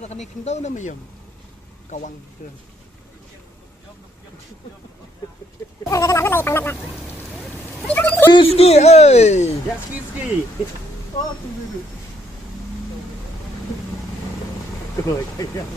nak ni kendau na mayam. Kawang tu. Ski, hey. Ya ski. Oh, tu dulu. Tuh, kayak.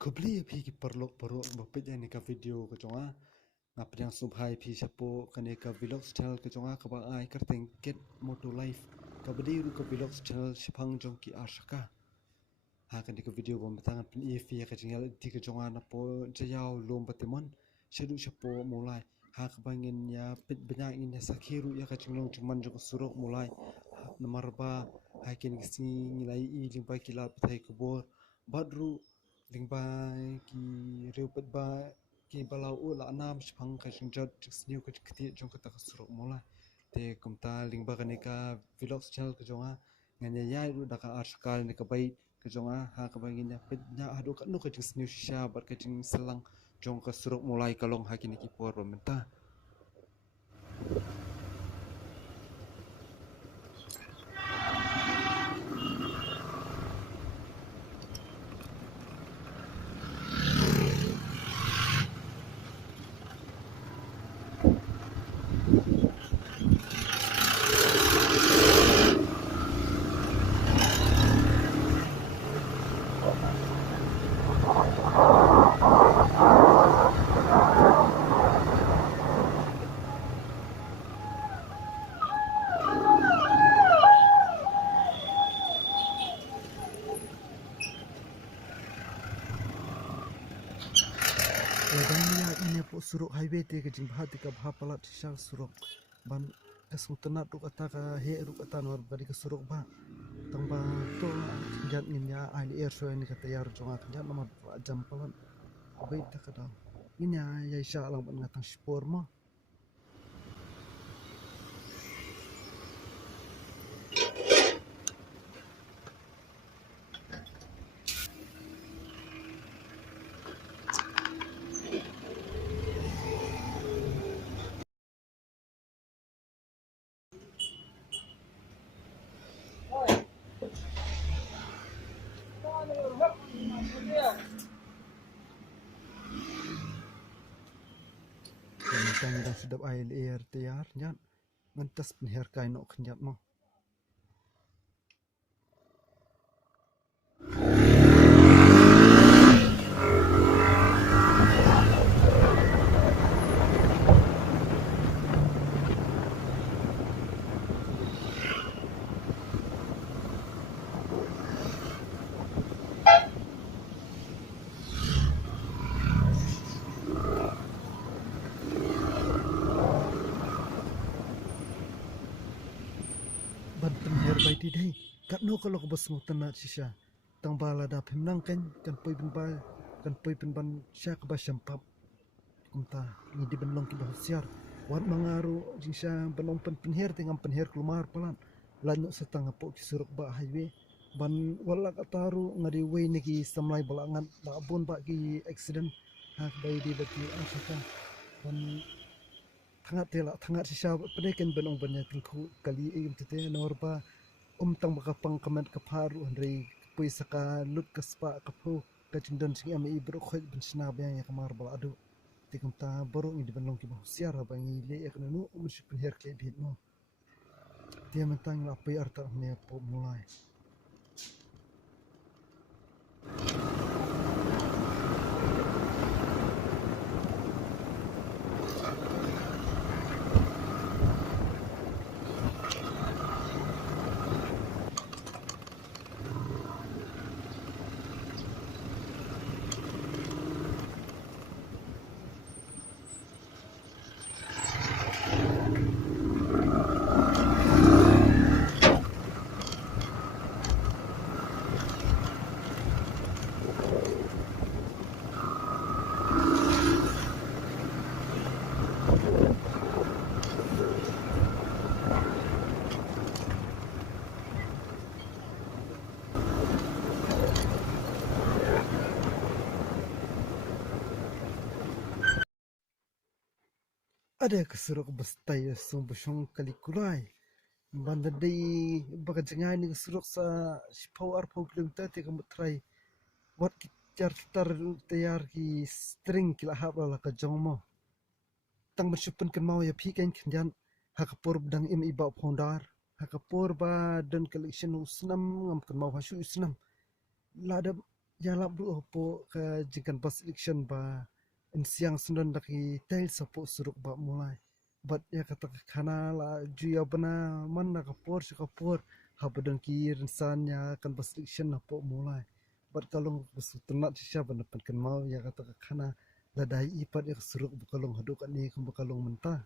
Kubli phi ki perlok bapit ni ka video ka chonga ngap yang subhai phi chapo kane ka vlog channel ka chonga ka ba ai kar tengket moto life ka badi ru ka vlog channel shipang jong ki ashaka ha kan ka video bom tangan pin e phi ka chingal ti ka chonga na po jayaw lom batemon shedu chapo mulai ha ka bangin ya pit banyak in ya sakhiru ya ka chinglong chuman jong surok mulai namar ba ha ken si ngilai i limpa kila pithai ko bor badru lingbai ki reupat ba ki balau ula anam shpang ka jingjat sniu ka kti jong ka takasro mola te kumta lingba ka nika vlog channel ka jonga nganya yai ru daka arskal nika bai ka jonga ha ka bangin ya pet nya adu ka nu ka jing sniu sha bat ka jing selang jong ka suruk mulai kalong ha kini ki por menta Ladangnya ini po suruk highway te ke jingba te ka bha palat sha suruk ban kasutna tu kata ka he ru kata nor bari ka suruk ba tangba to jat ninya ai air show ni kata yar jonga jat nama jam palan bai ta kada ninya ya sha alang ban ngatang spor mo Kan dah sedap air tiar nyat mentas penher kai nok nyat mo banten her bai ti dei kat no kalau bas ngutana sisa tang bala da phimnang kan poi bin ban sha ka ba shampap kumta ni di benlong ki bahsiar wat mangaru jingsa benong penher tingam penher kelumar pelan lanyo setang apo ki suruk ba highway ban wala ka taru ngadi way ni ki samlai balangan ba bun ba ki accident ha bai di bati asaka ban thangat sisa peneken benong banyak tingku kali im tete norba tang bakapang kamat kaparu andrei pui saka lut kaspa kapu kacindon sing ami ibro khoj bin snab yang kamar baladu tikum ta borong di benlong ki bahsiar bangi le eknanu musik penher ke bit mo dia mentang lapai arta ne po mulai ada kesuruk bestai sumbusung kali kulai banda dei baka jangai ni kesuruk sa pau arpau kilometer te kamutrai wat kitar tar tayar ki string kila hab la ka jongmo tang bersyupen kan mau ya pi kan kenjan hakapur bdang im iba pondar hakapur ba dan collection usnam ngam kan mau hasu usnam lada ya labru po ka jingkan bas election ba in siang sendon daki tail sapo suruk ba mulai bat ya kata kana la juya bana man na kapur kapur habadan ki rinsannya kan bas election na po mulai bat kalong besu tenat sya bana kan mau ya kata kana ladai ipat ya suruk bukalong haduk ani kum bukalong mentah.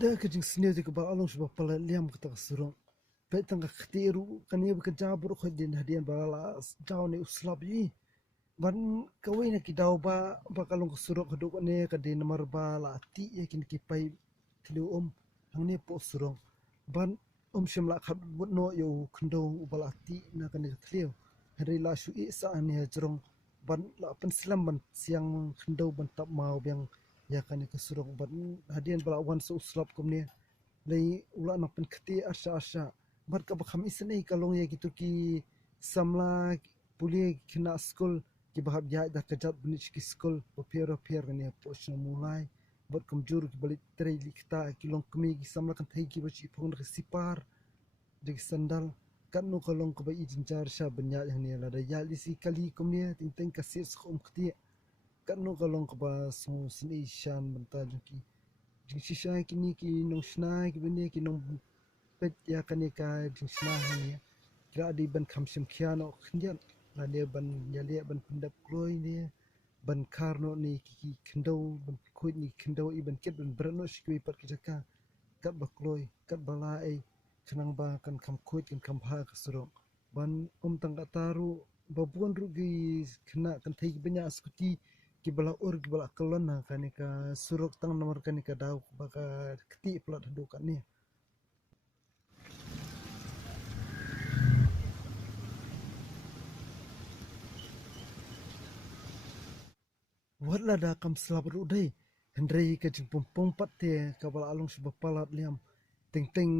Da kajing senior di kebal along sebab pala liam kata kesurung. Baik tangga ketiru kan ia bekerja buruk hadian hadian bala jauh ni uslap yi. Ban kawin nak kidau ba kalong kesurung keduk ni kadi nomor bala ti ya kini kipai tilu hang ni po surung. Ban shimla khat but no yo kendo bala ti na kan tilu. Hari la shu isa ni jerong ban la penslam ban siang kendo ban tak mau yang ya kan kesurung ban hadian bala wan so uslap kum ni lay ula na pen khti asha bar ka bakham isnei kalong ya gitu ki samla pulie kina school ki bahab ya da kajat bunich ki school pier ne posh mulai bar kamjur ki balik tre likta ki long kmi ki samla kan thai ki bachi phone ki sipar de sandal kan no kalong ko ba ijin jar sha banya yang ni la da ya lisi kali kum ni ting ting ka sis khum khti kan no kalong ko ba so sni shan banta ki shisha kini ki nong shna ki bini ki nong pet ya kani ka shna ni kira di ban kham sim khiano khnjan la ne ban ya le ban pindap kloi ni ban karno ni ki khndo ban khoi ni khndo i ban ket ban brano shkui pat ki jaka kat ba kloi kat bala ai khnang ba kan kham khoi kan kham pha ka suro ban tang ka taru babuan ru gi khna kan thai banya skuti ki bala ki bala kalon na kanika suruk tang nomor kanika daw baka kti plat hadu kan ni wala da kam slab ru dai hendrei ka jing pompong pat te ka bala along shba palat liam teng teng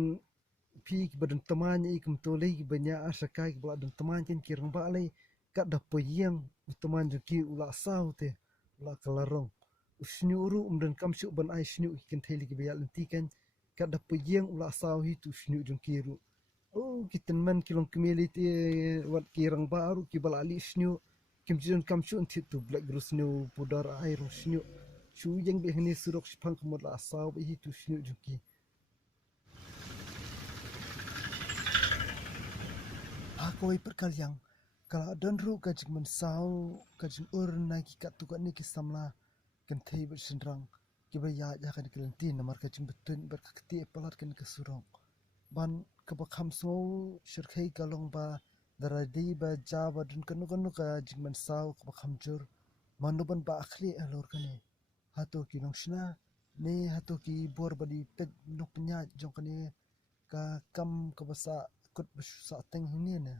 pi ki badan tamanya i kum to lei banya asa kai bala dan taman ken kirang ba lei ka da poyang taman ju ki ula sau te ula kalarong usnyuru dan kam shu ban ai shnu ken theli ki bayal ti kan ka da poyang ula sau hi tu shnu jung kiru oh kiten man kilong kemeli te wat kirang baru ki bala ali shnu kim jun kam shu ti tu black grus nu pudar ai ro shnu shu yang be hni surok shpang kumot la sau hi tu shnu jung ki akoi perkalyang kala donru ka jingman sau ka jing ur na ki kat tu ni ki samla kan thei ber sinrang ki ba ya kan kilan tin namar ka jing betun ber ka kti palat kan ka surong ban ka ba kham so shirkhei kalong ba daradi ba ja ba dun kan ka jingman sau ka ba kham jur manuban ba akhli alor kane hato ki nong shna ne hato ki bor badi pet nok pnya jong kane ka kam ka basa kut sa teng hini ne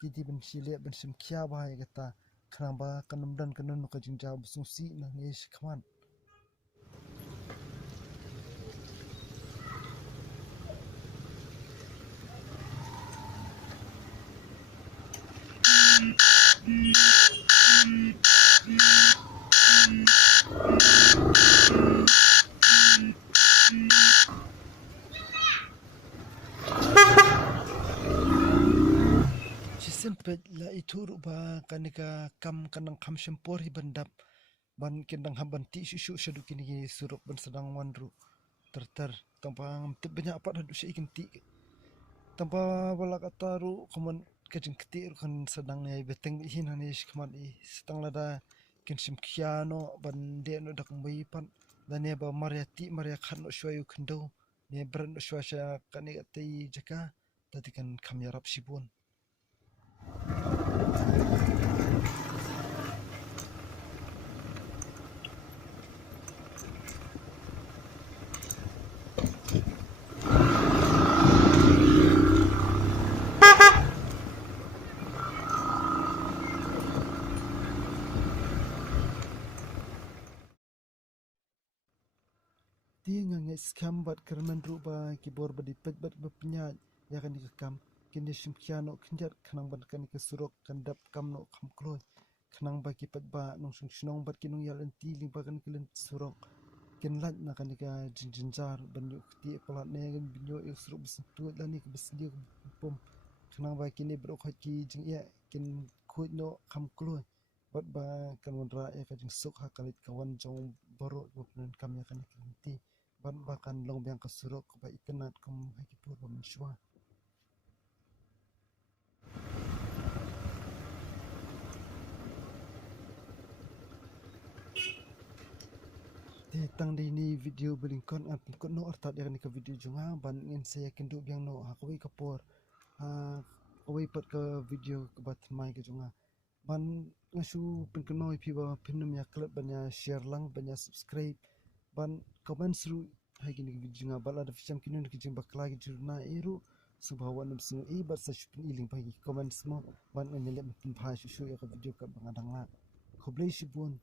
kiti ben shile ben sim kya ba ya gata khrang ba kanum dan kanun ka jingja busung si na ne shikman sempet la ituru ba kanika kam kanang kham shempor hi bandap ban kendang haban ti shu shadu kini suruk ban sedang wanru ter tampang banyak apa hadu shi ikin ti tanpa bala kataru kaman kajing ketir kan sedang ni beteng hin hanis kemat I setang lada kin sim kiano ban de no dak mbai pan dan ne ba maria khan no shwayu khando ne brand no shwasha kan tei jaka tadi kan kami rap sibun Dia ngangai scam bat kerman ruba kibor badi pet bat bapnya ya kan dikam kini simkiano kinjat kanang ban kan kesurok kandap kam no kam kloy kanang ba ki pet ba nong sung sinong bat kinung yal enti ling ba kan kilen surok kin lat na kan ka jinjar ban yu ti pelat ne kan binyo il surok besentu dan ni besdi pom kanang ba kini bro ki jing ya kin khut no kam kloy bat ba kan wandra ya ka jing suk ha kalit kawan jong boro bukan kam ya kan kinti ban bakan long biang kesurok ba ikenat kum hakipur ba menshwa tang di ni video belingkon kon no artat ya ni ka video junga ban ngin saya kendu biang no hakoi kapor kawai pat ka video ka bat mai ka junga ban ngasu penkenoi pi ba pinum ya klub banya share lang banya subscribe ban comment seru hai gini video junga bala da ficham kinun ki jing bakla ki jurna eru subhawan num e bat sa shupin iling pagi comment smo ban ngele mtin pha shu ya ka video ka bangadang la khoblei shibun